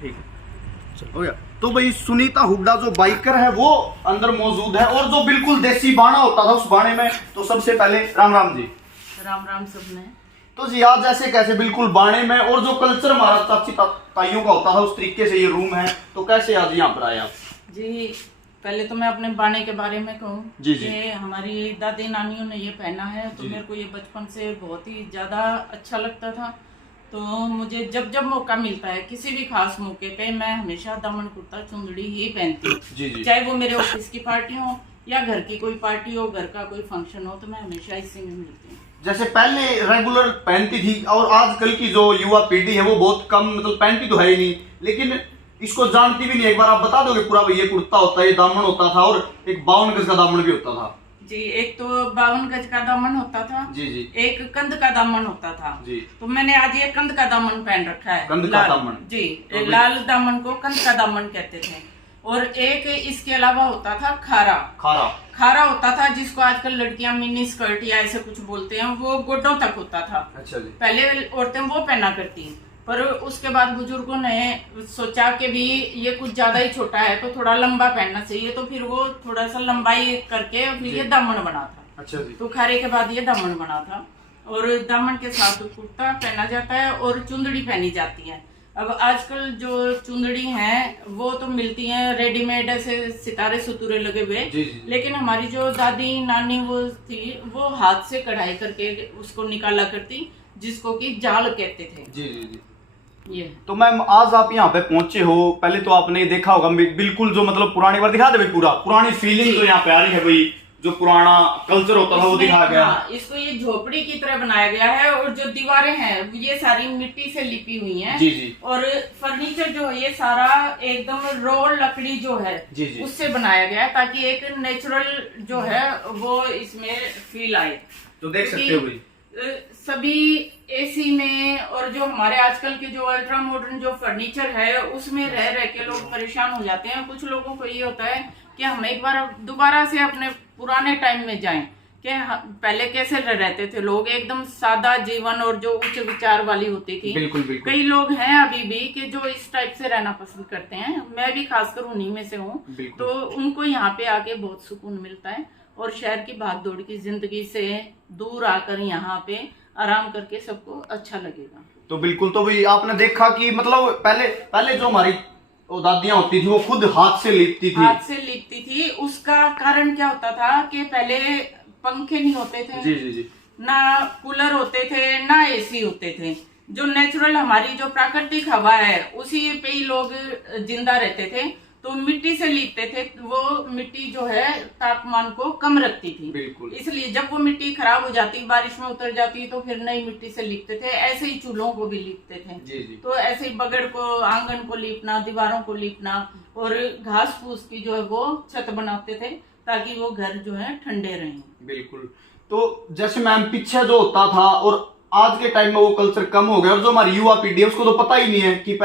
ठीक है, हो गया। तो भाई सुनीता हुड्डा जो बाइकर है वो अंदर मौजूद है, और जो बिल्कुल देसी बाणा होता था उस बाणे में, तो सबसे पहले राम राम जी। राम राम सबने। तो जी आज ऐसे कैसे बिल्कुल बाणे में, और जो कल्चर हमारा चाची ताइयों का होता था उस तरीके से ये रूम है, तो कैसे आज यहाँ पर आए आप? जी पहले तो मैं अपने बाणे के बारे में कहूँ कि हमारी दादी नानियों ने ये पहना है, तो मेरे को ये बचपन से बहुत ही ज्यादा अच्छा लगता था। तो मुझे जब जब मौका मिलता है किसी भी खास मौके पे, मैं हमेशा दामन कुर्ता चुंदड़ी ही पहनती हूँ। चाहे वो मेरे ऑफिस की पार्टी हो या घर की कोई पार्टी हो, घर का कोई फंक्शन हो, तो मैं हमेशा इसी में मिलती हूँ। जैसे पहले रेगुलर पहनती थी, और आजकल की जो युवा पीढ़ी है वो बहुत कम, मतलब पहनती तो है ही नहीं, लेकिन इसको जानती भी नहीं। एक बार आप बता दोगे पूरा? ये कुर्ता होता है, ये दामन होता था, और एक 52 गज का दामन भी होता था। जी एक तो 52 गज का दामन होता था, जी जी, एक कंध का दामन होता था जी। तो मैंने आज ये कंध का दामन पहन रखा है। कंध का दामन जी, तो लाल दामन को कंध का दामन कहते थे। और एक इसके अलावा होता था खारा। खारा खारा होता था जिसको आजकल लड़कियां मिनी स्कर्ट या ऐसे कुछ बोलते हैं, वो गोडों तक होता था। अच्छा जी। पहले औरतें वो पहना करती, पर उसके बाद बुजुर्गों ने सोचा कि भी ये कुछ ज्यादा ही छोटा है तो थोड़ा लंबा पहनना चाहिए, तो फिर वो थोड़ा सा लंबाई करके फिर ये दामन बना था। अच्छा जी। तो खारे के बाद ये दामन बना था, और दामन के साथ कुर्ता पहना जाता है और चुंदड़ी पहनी जाती है। अब आजकल जो चुंदड़ी हैं वो तो मिलती हैं रेडीमेड, ऐसे सितारे सुतूरे लगे हुए, लेकिन हमारी जो दादी नानी वो थी, वो हाथ से कढ़ाई करके उसको निकाला करती, जिसको कि जाल कहते थे। जी जी जी। ये तो मैम आज आप यहाँ पे पहुंचे हो, पहले तो आपने देखा होगा बिल्कुल जो मतलब पुरानी बार दिखा दे भाई, पूरा पुरानी फीलिंग जो यहाँ पे आ रही है भाई, जो पुराना कल्चर होता था वो दिखाया गया। हाँ, इसको ये झोपड़ी की तरह बनाया गया है, और जो दीवारें हैं ये सारी मिट्टी से लिपी हुई हैं। जी जी। और फर्नीचर जो है ये सारा एकदम रॉ लकड़ी जो है जी जी, उससे बनाया गया है, ताकि एक नेचुरल जो है वो इसमें फील आए। तो देख सकते हो भाई सभी एसी में, और जो हमारे आजकल के जो अल्ट्रा मॉडर्न जो फर्नीचर है उसमें रह रह के लोग परेशान हो जाते हैं। कुछ लोगों को ये होता है कि हम एक बार दोबारा से अपने पुराने टाइम में जाएं, कि पहले कैसे रहते थे लोग, एकदम सादा जीवन और जो उच्च विचार वाली होती थी। बिल्कुल बिल्कुल। कई लोग हैं अभी भी कि जो इस टाइप से रहना पसंद करते हैं, मैं भी खासकर उन्हीं में से हूँ। तो उनको यहाँ पे आके बहुत सुकून मिलता है, और शहर की भागदौड़ की जिंदगी से दूर आकर यहाँ पे आराम करके सबको अच्छा लगेगा। तो बिल्कुल। तो भाई आपने देखा कि मतलब पहले जो हमारी दादियां होती थी वो खुद हाथ से लिपती थी। हाथ से लिपती थी। उसका कारण क्या होता था कि पहले पंखे नहीं होते थे। जी जी जी। ना कूलर होते थे, ना एसी होते थे। जो नेचुरल हमारी जो प्राकृतिक हवा है उसी पे ही लोग जिंदा रहते थे, तो मिट्टी से लीपते थे। वो मिट्टी जो है तापमान को कम रखती थी, बिल्कुल। इसलिए जब वो मिट्टी खराब हो जाती, बारिश में उतर जाती, तो फिर नई मिट्टी से लीपते थे। ऐसे ही चूल्हों को भी लीपते थे। जी जी। तो ऐसे ही बगड़ को, आंगन को लीपना, दीवारों को लीपना, और घास फूस की जो है वो छत बनाते थे, ताकि वो घर जो है ठंडे रहें। बिल्कुल। तो जैसे मैम पीछे जो होता था और आज के टाइम में वो कल्चर कम हो गया, और जो हमारी युवा पीढ़ी है उसको तो पता ही नहीं है कि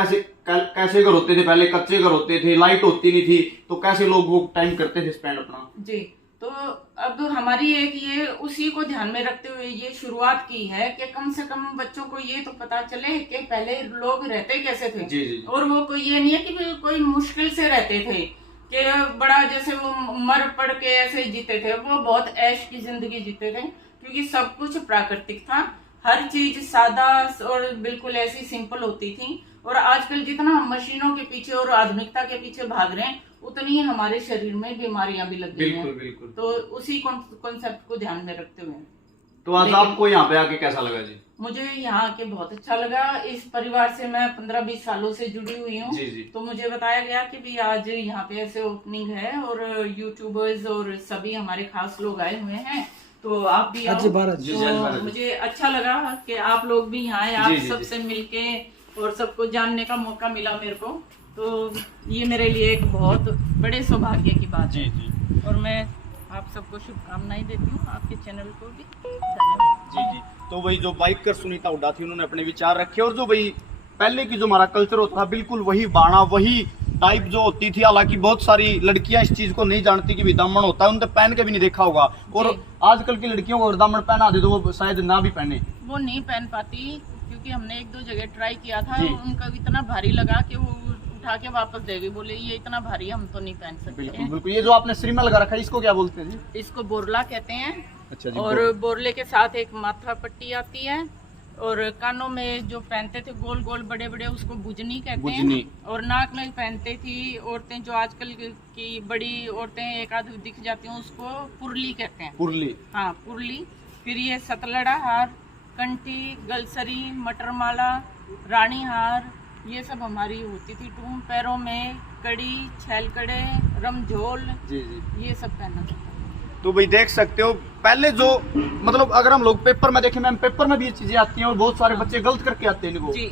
कैसे घर होते थे, पहले कच्चे घर होते थे, लाइट होती नहीं थी, तो कैसे लोग वो टाइम करते थे स्पेंड अपना। जी। तो अब हमारी एक ये उसी को ध्यान में रखते हुए ये शुरुआत की है कि कम से कम बच्चों को ये तो पता चले कि पहले लोग रहते कैसे थे। जी जी। और वो कोई ये नहीं है कि कोई मुश्किल से रहते थे, कि बड़ा जैसे वो मर पड़ के ऐसे जीते थे। वो बहुत ऐश की जिंदगी जीते थे, क्योंकि सब कुछ प्राकृतिक था, हर चीज सादा और बिल्कुल ऐसी सिंपल होती थी। और आजकल जितना हम मशीनों के पीछे और आधुनिकता के पीछे भाग रहे हैं, उतनी ही हमारे शरीर में बीमारियां भी लग गई हैं। बिल्कुल बिल्कुल। तो उसी कॉन्सेप्ट को ध्यान में रखते हुए। तो आज आपको यहाँ पे आके कैसा लगा जी? मुझे यहाँ आके बहुत अच्छा लगा। इस परिवार से मैं 15-20 सालों से जुड़ी हुई हूँ। तो मुझे बताया गया कि भी आज यहाँ पे ऐसे ओपनिंग है, और यूट्यूबर्स और सभी हमारे खास लोग आए हुए हैं, तो आप भी आओ। तो मुझे अच्छा लगा कि आप लोग भी यहाँ आए, आप सबसे मिलके और सबको जानने का मौका मिला मेरे को। तो ये मेरे लिए एक बहुत बड़े सौभाग्य की बात है। और मैं आप सबको शुभकामनाएं देती हूँ, आपके चैनल को भी धन्यवाद। जी जी। तो वही जो बाइकर सुनीता हुड्डा थी, उन्होंने अपने विचार रखे, और जो भाई पहले की जो हमारा कल्चर होता था बिल्कुल वही बाणा, वही टाइप जो होती थी। हालांकि बहुत सारी लड़कियां इस चीज को नहीं जानती कि भी दामन होता है, उन्होंने पहन के भी नहीं देखा होगा। और आजकल की लड़कियों को दामन पहना दे तो वो शायद ना भी पहने, वो नहीं पहन पाती, क्योंकि हमने 1-2 जगह ट्राई किया था, उनका इतना भारी लगा कि वो उठा के वापस दे गई, बोले ये इतना भारी हम तो नहीं पहन सकते। बिल्कुल बिल्कुल। ये जो आपने श्रीमा लगा रखा है इसको क्या बोलते हैं जी? इसको बोरला कहते हैं। अच्छा जी। और बोरले के साथ एक माथा पट्टी आती है, और कानों में जो पहनते थे गोल गोल बड़े बड़े उसको बुजनी कहते हैं। और नाक में पहनती थी औरतें, जो आजकल की बड़ी औरतें एक आध दिख जाती हैं, उसको पुरली कहते हैं। पुरली, हाँ पुरली। फिर ये सतलड़ा हार, कंठी, गलसरी, मटरमाला, रानी हार, ये सब हमारी होती थी। टूम पैरों में कड़ी, छैलकड़े, रमझोल, जी जी, ये सब पहनना था। तो भाई देख सकते हो पहले जो मतलब अगर हम लोग पेपर में देखें मैम, पेपर में भी ये चीजें आती हैं और बहुत सारे बच्चे गलत करके आते हैं इनको। जी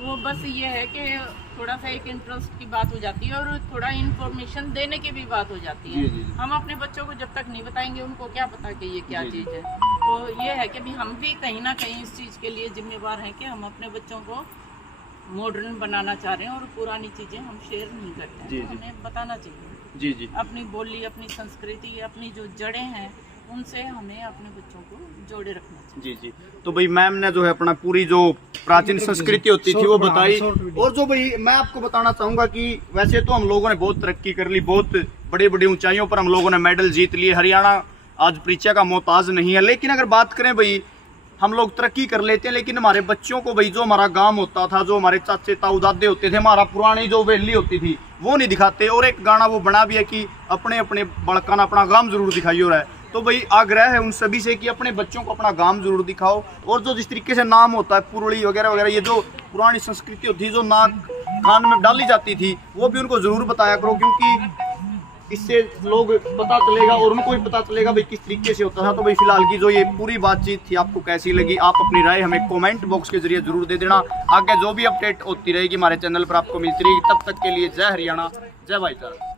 वो बस ये है कि थोड़ा सा एक इंटरेस्ट की बात हो जाती है और थोड़ा इन्फॉर्मेशन देने की भी बात हो जाती है। जी। हम अपने बच्चों को जब तक नहीं बताएंगे उनको क्या पता कि ये क्या चीज़ है। तो ये है कि भी हम भी कहीं ना कहीं इस चीज़ के लिए जिम्मेवार हैं कि हम अपने बच्चों को मॉडर्न बनाना चाह रहे हैं और पुरानी चीज़ें हम शेयर नहीं करते हैं। जी, तो जी। हमें बताना चाहिए जी जी, अपनी बोली, अपनी संस्कृति, अपनी जो जड़ें हैं उनसे हमें अपने बच्चों को जोड़े रखना चाहिए। जी जी। तो भाई मैम ने जो है अपना पूरी जो प्राचीन संस्कृति होती थी वो बताई। और जो भाई मैं आपको बताना चाहूंगा कि वैसे तो हम लोगों ने बहुत तरक्की कर ली, बहुत बड़ी बड़ी ऊंचाइयों पर हम लोगों ने मेडल जीत लिए। हरियाणा आज परिचय का मोहताज नहीं है, लेकिन अगर बात करें भाई हम लोग तरक्की कर लेते हैं, लेकिन हमारे बच्चों को भाई जो हमारा गांव होता था, जो हमारे चाचे ताऊ दादे होते थे, हमारा पुरानी जो वैली होती थी वो नहीं दिखाते। और एक गाना वो बना भी है कि अपने अपने बड़काना अपना गांव जरूर दिखाइए रहा है। तो भाई आग्रह है उन सभी से कि अपने बच्चों को अपना गांव जरूर दिखाओ। और जो जिस तरीके से नाम होता है पुरली वगैरह वगैरह, ये जो पुरानी संस्कृति होती है जो नाक कान में डाली जाती थी, वो भी उनको जरूर बताया करो, क्योंकि इससे लोग पता चलेगा और उनको भी पता चलेगा भाई किस तरीके से होता था। तो भाई फिलहाल की जो ये पूरी बातचीत थी आपको कैसी लगी, आप अपनी राय हमें कमेंट बॉक्स के जरिए जरूर दे देना। आगे जो भी अपडेट होती रहेगी हमारे चैनल पर आपको मिलती रहेगी। तब तक के लिए जय हरियाणा, जय भाईचारा।